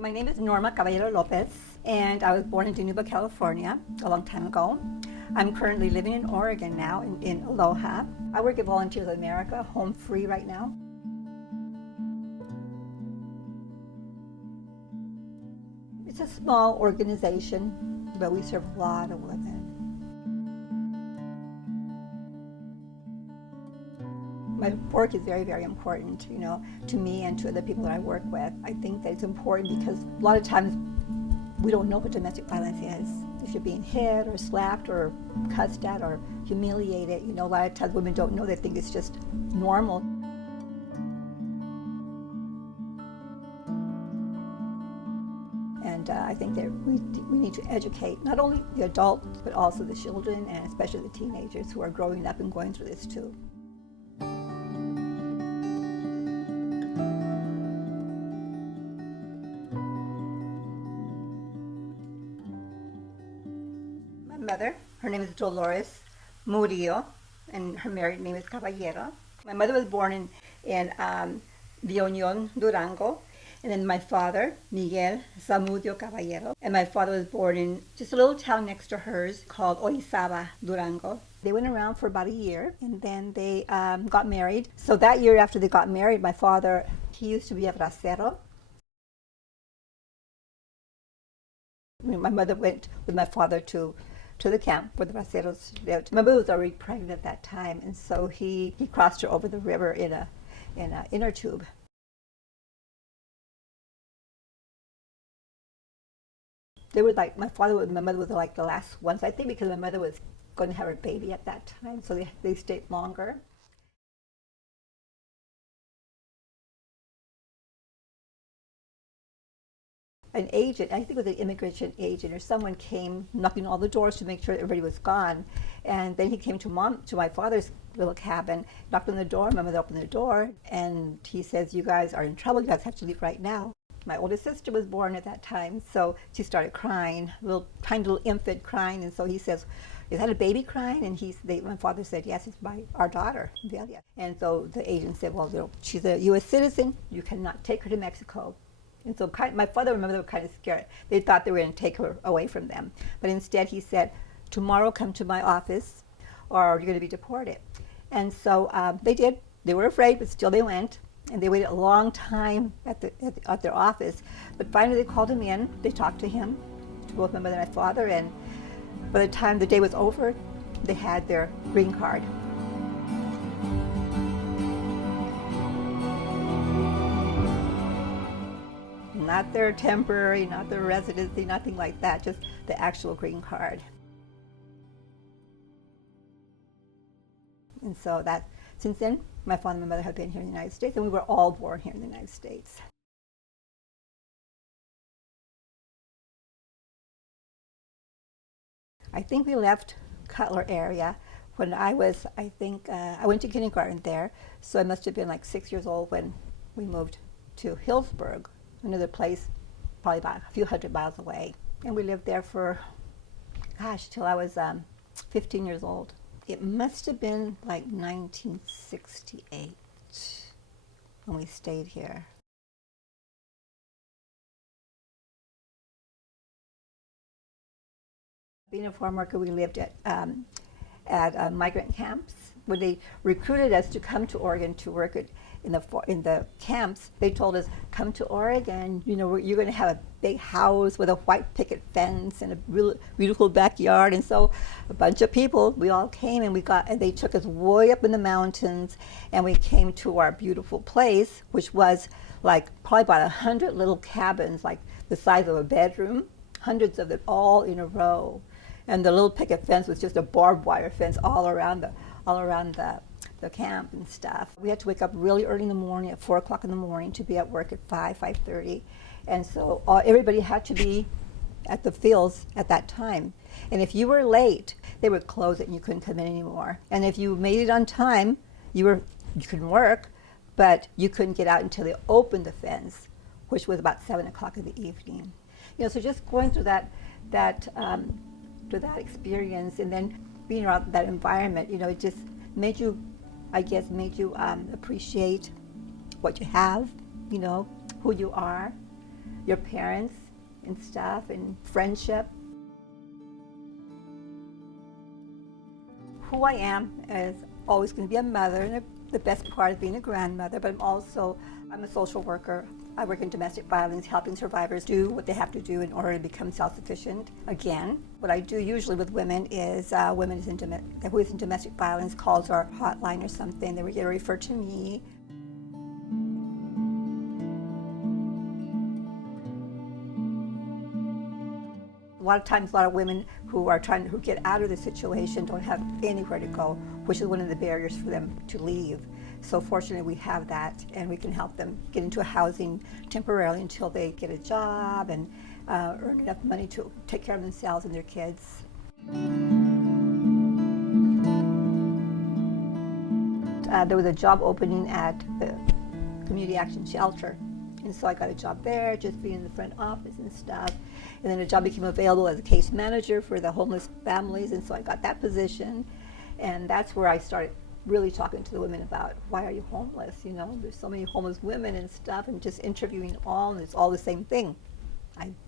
My name is Norma Caballero Lopez, and I was born in Geneva, California, a long time ago. I'm currently living in Oregon now, in Aloha. I work at Volunteers of America, home free right now. It's a small organization, but we serve a lot of women. My work is very, very important, to me and to other people that I work with. I think that it's important because a lot of times we don't know what domestic violence is. If you're being hit or slapped or cussed at or humiliated, a lot of times women don't know. They think it's just normal. And I think that we need to educate not only the adults, but also the children and especially the teenagers who are growing up and going through this too. My mother, her name is Dolores Murillo, and her married name is Caballero. My mother was born in Villa Unión, Durango, and then my father, Miguel Zamudio Caballero, and my father was born in just a little town next to hers called Orizaba, Durango. They went around for about a year, and then they got married. So that year after they got married, my father, he used to be a bracero. My mother went with my father to the camp where the braceros lived. My mother was already pregnant at that time, and so he crossed her over the river in a inner tube. They were like, my father and my mother were like the last ones, I think, because my mother was going to have her baby at that time, so they stayed longer. An agent, I think it was an immigration agent or someone came knocking on all the doors to make sure everybody was gone. And then he came to my father's little cabin, knocked on the door, my mother opened the door, and he says, "You guys are in trouble, you guys have to leave right now." My oldest sister was born at that time, so she started crying, tiny little infant crying, and so he says, "Is that a baby crying?" And my father said, "Yes, it's our daughter, Delia." And so the agent said, "Well, she's a U.S. citizen, you cannot take her to Mexico." And so my father and my mother were kind of scared. They thought they were going to take her away from them. But instead he said, "Tomorrow come to my office or you're going to be deported." And so they did. They were afraid, but still they went. And they waited a long time at their office. But finally they called him in. They talked to him, to both my mother and my father. And by the time the day was over, they had their green card. Not their temporary, not their residency, nothing like that, just the actual green card. And so since then, my father and my mother have been here in the United States, and we were all born here in the United States. I think we left Cutler area when I was, I went to kindergarten there, so I must have been like 6 years old when we moved to Hillsburg, another place probably about a few hundred miles away. And we lived there for, till I was 15 years old. It must have been like 1968 when we stayed here. Being a farm worker, we lived at migrant camps where they recruited us to come to Oregon to work in the camps. They told us, "Come to Oregon, you're going to have a big house with a white picket fence and a real beautiful backyard." And so a bunch of people, we all came, and they took us way up in the mountains, and we came to our beautiful place, which was like probably about 100 little cabins, like the size of a bedroom, hundreds of them all in a row. And the little picket fence was just a barbed wire fence all around the camp and stuff. We had to wake up really early in the morning, at 4 o'clock in the morning, to be at work at 5:30. And so everybody had to be at the fields at that time. And if you were late, they would close it and you couldn't come in anymore. And if you made it on time, you could work, but you couldn't get out until they opened the fence, which was about 7 o'clock in the evening. So just going through that experience and then being around that environment, it just made you appreciate what you have, who you are, your parents and stuff and friendship. Who I am is always going to be a mother, and the best part of being a grandmother, but I'm a social worker. I work in domestic violence, helping survivors do what they have to do in order to become self-sufficient. Again, what I do usually with women is women who is in domestic violence calls our hotline or something. They get referred to me. A lot of times, a lot of women who get out of the situation don't have anywhere to go, which is one of the barriers for them to leave. So fortunately, we have that, and we can help them get into a housing temporarily until they get a job and earn enough money to take care of themselves and their kids. There was a job opening at the Community Action Shelter. And so I got a job there, just being in the front office and stuff. And then a job became available as a case manager for the homeless families, and so I got that position. And that's where I started really talking to the women about, why are you homeless? You know, there's so many homeless women and stuff, and just interviewing all, and it's all the same thing.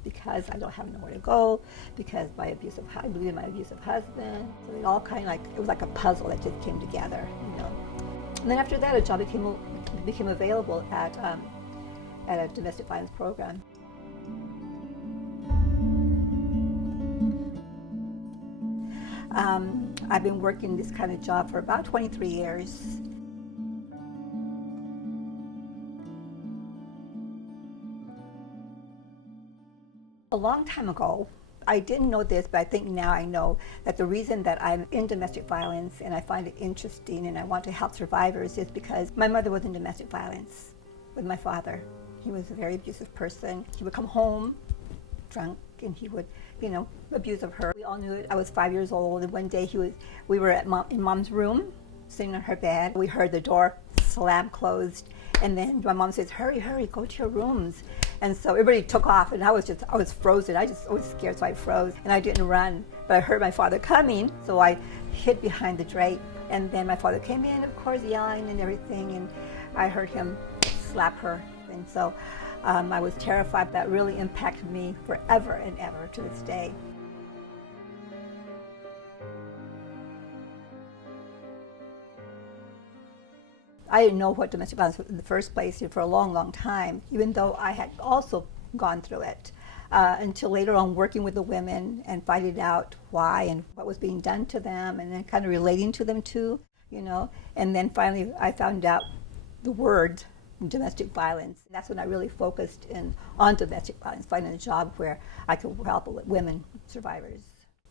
Because I don't have nowhere to go, because I believe in my abusive husband. So it all kind of it was like a puzzle that just came together, you know. And then after that, a job became available at a domestic violence program. I've been working this kind of job for about 23 years. A long time ago, I didn't know this, but I think now I know that the reason that I'm in domestic violence and I find it interesting and I want to help survivors is because my mother was in domestic violence with my father. He was a very abusive person. He would come home drunk and he would, abuse of her. We all knew it. I was 5 years old, and one day we were in Mom's room, sitting on her bed. We heard the door slam closed, and then my mom says, "Hurry, hurry, go to your rooms." And so everybody took off, and I was frozen. I was scared, so I froze, and I didn't run. But I heard my father coming, so I hid behind the drape. And then my father came in, of course, yelling and everything, and I heard him slap her. And so I was terrified. That really impacted me forever and ever to this day. I didn't know what domestic violence was in the first place for a long, long time, even though I had also gone through it, until later on working with the women and finding out why and what was being done to them, and then kind of relating to them too, And then finally I found out the word domestic violence. And that's when I really focused on domestic violence, finding a job where I could help women survivors.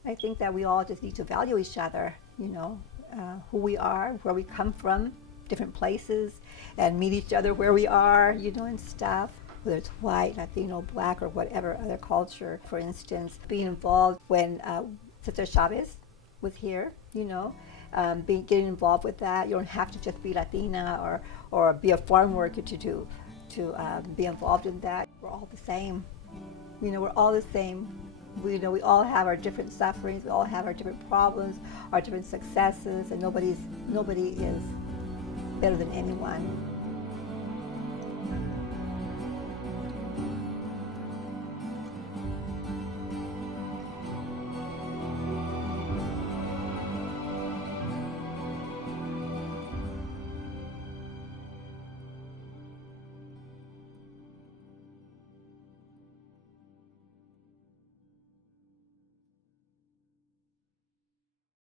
I think that we all just need to value each other, who we are, where we come from, different places, and meet each other where we are, and stuff. Whether it's white, Latino, black, or whatever other culture. For instance, being involved when Sister Chavez was here, getting involved with that. You don't have to just be Latina or be a farm worker to be involved in that. We're all the same. We're all the same. We all have our different sufferings. We all have our different problems, our different successes, and nobody is better than anyone.